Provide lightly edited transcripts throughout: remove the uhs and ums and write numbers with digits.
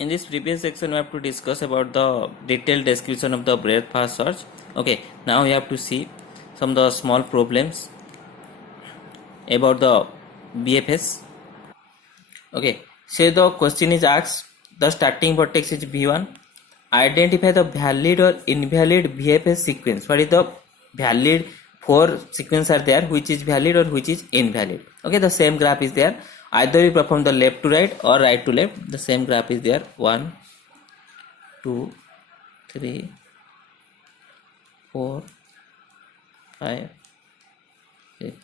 In this previous section we have to discuss about the detailed description of the breadth first search. Okay, now we have to see some of the small problems about the BFS. Okay, so the question is asked, the starting vertex is V1, identify the valid or invalid BFS sequence. What is the valid? 4 sequences are there, which is valid or which is invalid. Okay, the same graph is there, either we perform the left to right or right to left. The same graph is there, 1 2 3 4 5 6.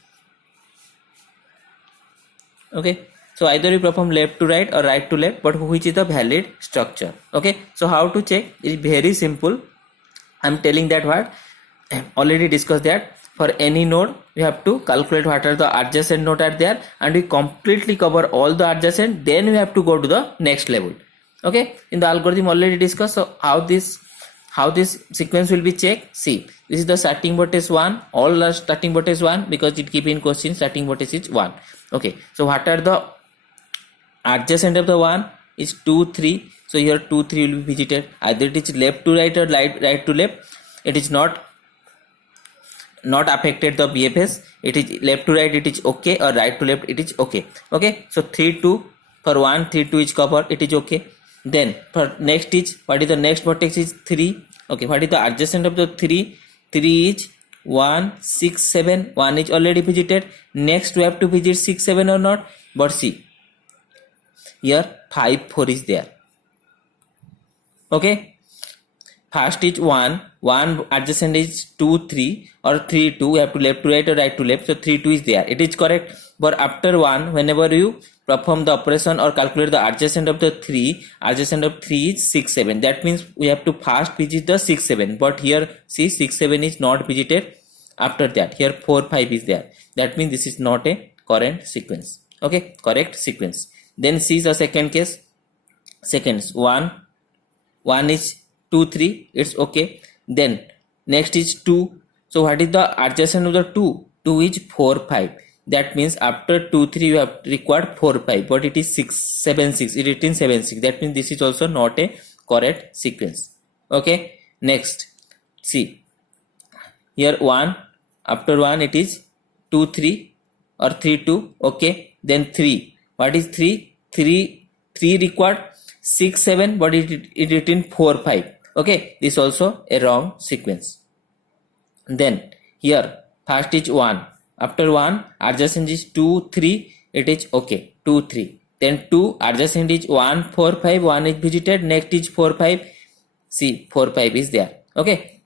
Okay, so either we perform left to right or right to left, but which is the valid structure. Okay, so how to check? It is very simple. I'm telling that what already discussed that for any node we have to calculate what are the adjacent node are there, and we completely cover all the adjacent, then we have to go to the next level. Okay, in the algorithm already discussed. So how this sequence will be checked? See, this is the starting vertex 1, all are starting vertex 1 because it keep in question starting vertex is 1. Okay, so what are the adjacent of the 1 is 2 3. So here 2 3 will be visited, either it is left to right or right to left. It is not affected the BFS. It is left to right, it is okay, or right to left, it is okay. Okay, so 3 2 for 1 3 2 is covered, it is okay. Then for next is, what is the next vertex is 3. Okay, what is the adjacent of the 3? 3 is 1 6 7. 1 is already visited. Next we have to visit 6 7 or not, but see here 5 4 is there. Okay, first is 1 adjacent is 2 3 or 3 2. We have to left to right or right to left, so 3 2 is there, it is correct. But after 1, whenever you perform the operation or calculate the adjacent of the 3, adjacent of 3 is 6 7. That means we have to first visit the 6 7, but here see 6 7 is not visited. After that here 4 5 is there. That means this is not a correct sequence. Okay, correct sequence. Then see the second case. Seconds 1 is 2 3, it's okay. Then next is 2. So what is the adjacent of the 2? 2 is 4 5. That means after 2 3 you have required 4 5, but it is 6 7 6, it is in 7 6. That means this is also not a correct sequence. Okay, next see here 1, after 1 it is 2 3 or 3 2. Okay, then 3, what is 3? 3 required 6 7, but it is in 4 5. Okay, this also a wrong sequence. Then here first is 1, after 1 adjacent is 2 3, it is okay, 2 3. Then 2 adjacent is 1 4 5, 1 is visited. Next is 4 5. See 4 5 is there. Okay,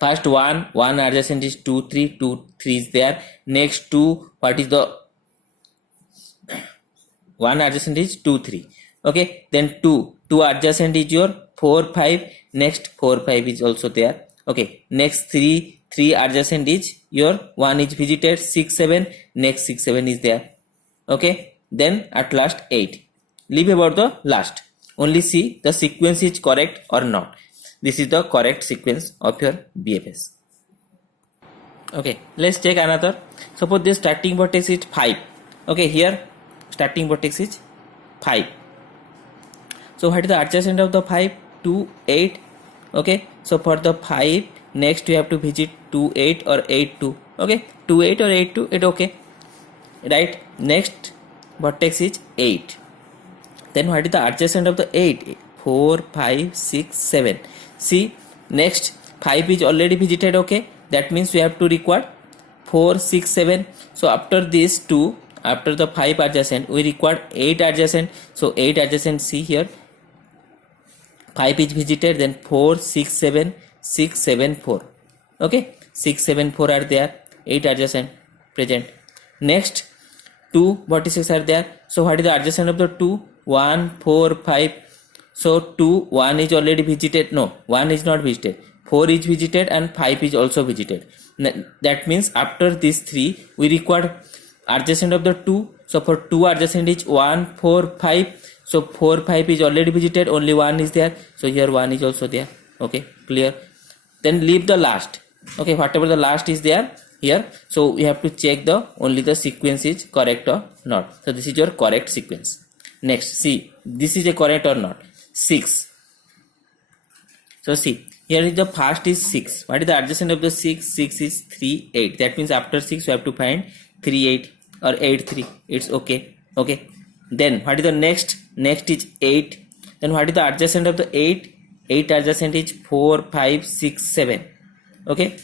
first 1 adjacent is 2 3, 2 3 is there. Next 2, what is the 1 adjacent is 2 3. Okay, then 2 adjacent is your 4 5. Next 4 5 is also there. Okay, next 3 adjacent is your 1 is visited. 6 7, next 6 7 is there. Okay, then at last 8. Leave about the last, only see the sequence is correct or not. This is the correct sequence of your BFS. Okay, let's take another. Suppose this starting vertex is 5. Okay, here starting vertex is 5. So what is the adjacent of the 5? 2 8. Okay, so for the 5, next we have to visit 2 8 or 8 2. Okay, 2 8 or 8 2, it okay, right? Next vertex is 8. Then what is the adjacent of the 8? 4 5 6 7. See, next 5 is already visited. Okay, that means we have to require 4 6 7. So after this 2, after the 5 adjacent, we require 8 adjacent. So 8 adjacent, see here 5 is visited, then 4 6 7 6 7 4. Okay, 6 7 4 are there, 8 adjacent present. Next 2 vertices are there. So what is the adjacent of the 2? 1 4 5. So 2 1 is already visited. No, 1 is not visited. 4 is visited and 5 is also visited. That means after these 3 we require adjacent of the 2. So for 2 adjacent is 1 4 5. So 4 5 is already visited, only 1 is there. So here 1 is also there. Okay, clear. Then leave the last. Okay, whatever the last is there here. So we have to check the only the sequence is correct or not. So this is your correct sequence. Next, see, this is a correct or not. 6. So see, here is the first is 6. What is the adjacent of the 6? 6 is 3, 8. That means after 6 we have to find 3, 8 or 8, 3. It's okay. Okay. Then what is the next? Next is 8. Then what is the adjacent of the 8? 8 adjacent is 4, 5, 6, 7. Okay.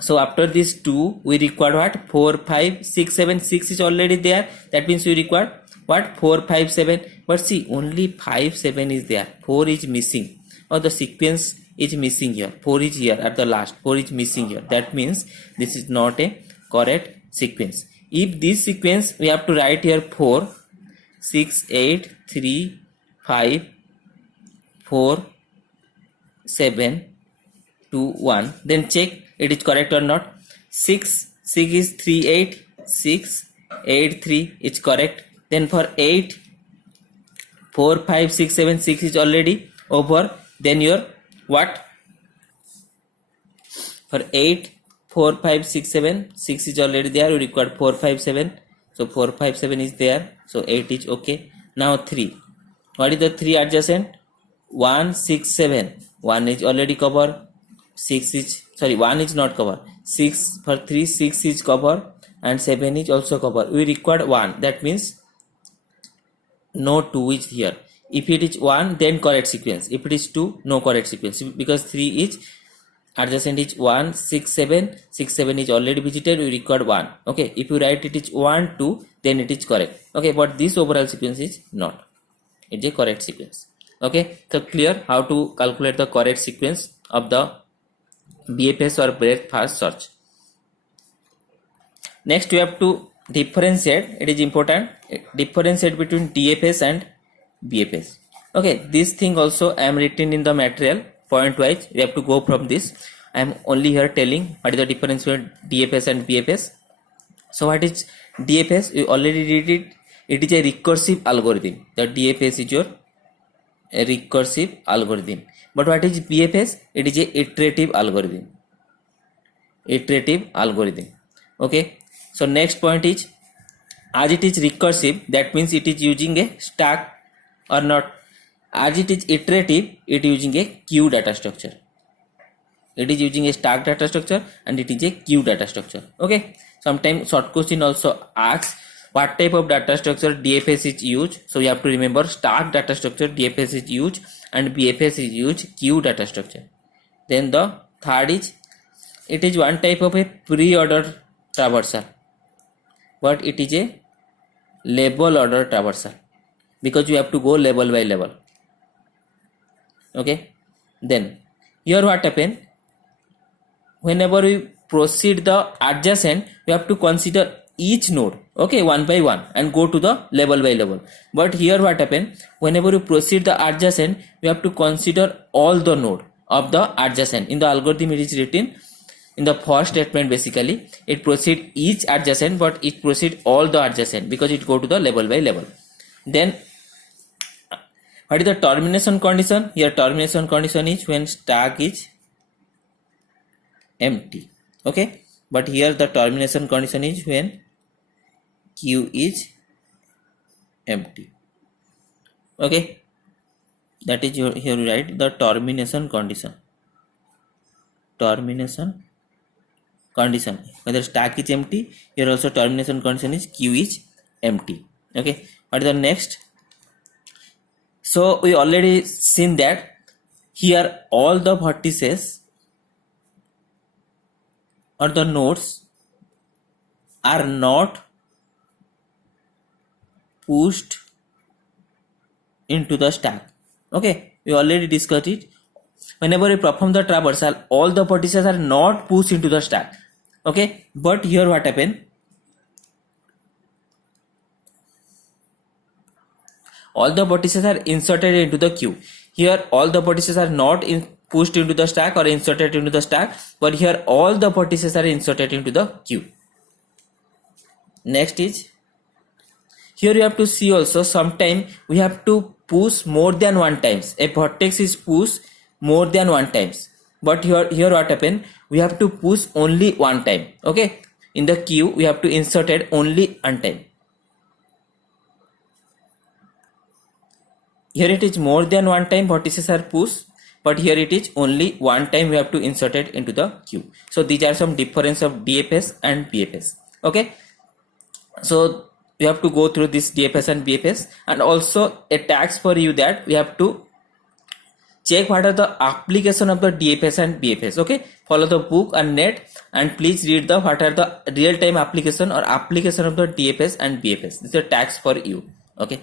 So after this 2 we require what? 4, 5, 6, 7. 6 is already there. That means we require what? 4, 5, 7. But see, only 5, 7 is there. 4 is missing. Or the sequence is missing here. 4 is here at the last. 4 is missing here. That means this is not a correct sequence. If this sequence we have to write here 4, 6, 8, 3, 5, 4, 7, 2, 1. Then check it is correct or not. 6 is 3, 8. 6, 8, 3 is correct. Then for 8, 4, 5, 6, 7, 6 is already over. Then your what? For 8, 4, 5, 6, 7, 6 is already there. You require 4, 5, 7. So 4, 5, 7 is there. So 8 is okay. Now 3. What is the 3 adjacent? 1, 6, 7. 1 is already covered. 6 is, sorry, 1 is not covered. 6 for 3, 6 is covered. And 7 is also covered. We require 1. That means no 2 is here. If it is 1, then correct sequence. If it is 2, no correct sequence. Because 3 is adjacent is 1, 6, 7. 6, 7 is already visited. We require 1. Okay. If you write it is 1, 2, then it is correct. Okay. But this overall sequence is not. It is a correct sequence. Okay. So clear how to calculate the correct sequence of the BFS or breadth first search. Next, we have to differentiate. It is important. Differentiate between DFS and BFS. Okay, this thing also I am written in the material point wise. We have to go from this. I am only here telling what is the difference between DFS and BFS. So what is DFS? We already read it. It is a recursive algorithm. The DFS is your a recursive algorithm. But what is BFS? It is a iterative algorithm. Iterative algorithm. Okay. So next point is, as it is recursive, that means it is using a stack or not. As it is iterative, it is using a queue data structure. It is using a stack data structure and it is a queue data structure. Okay. Sometimes short question also asks what type of data structure DFS is used. So you have to remember stack data structure DFS is used and BFS is used queue data structure. Then the third is, it is one type of a pre-order traversal, but it is a label order traversal because you have to go level by level. Okay. Then here what happen, whenever we proceed the adjacent, we have to consider each node, okay, one by one and go to the level by level. But here what happen, whenever you proceed the adjacent, we have to consider all the node of the adjacent. In the algorithm it is written in the first statement, basically it proceed each adjacent, but it proceed all the adjacent because it go to the level by level. Then what is the termination condition? Here termination condition is when stack is empty. Okay. But here the termination condition is when queue is empty. Okay. That is your, here you write the termination condition. Termination condition. Whether stack is empty, here also termination condition is queue is empty. Okay. What is the next? So we already seen that here all the vertices or the nodes are not pushed into the stack. Okay, we already discussed it. Whenever we perform the traversal, all the vertices are not pushed into the stack. Okay, but here what happened? All the vertices are inserted into the queue. Here all the vertices are not pushed into the stack or inserted into the stack, but here all the vertices are inserted into the queue. Next is, here you have to see also sometime we have to push more than one times. A vertex is pushed more than one times, but here what happen, we have to push only one time. Okay, in the queue we have to insert it only one time. here it is more than one time vertices are pushed, but here it is only one time we have to insert it into the queue. So these are some difference of DFS and BFS. Okay, so we have to go through this DFS and BFS, and also a task for you that we have to check what are the application of the DFS and BFS. Okay, follow the book and net, and please read the what are the real time application or application of the DFS and BFS. This is a task for you. Okay.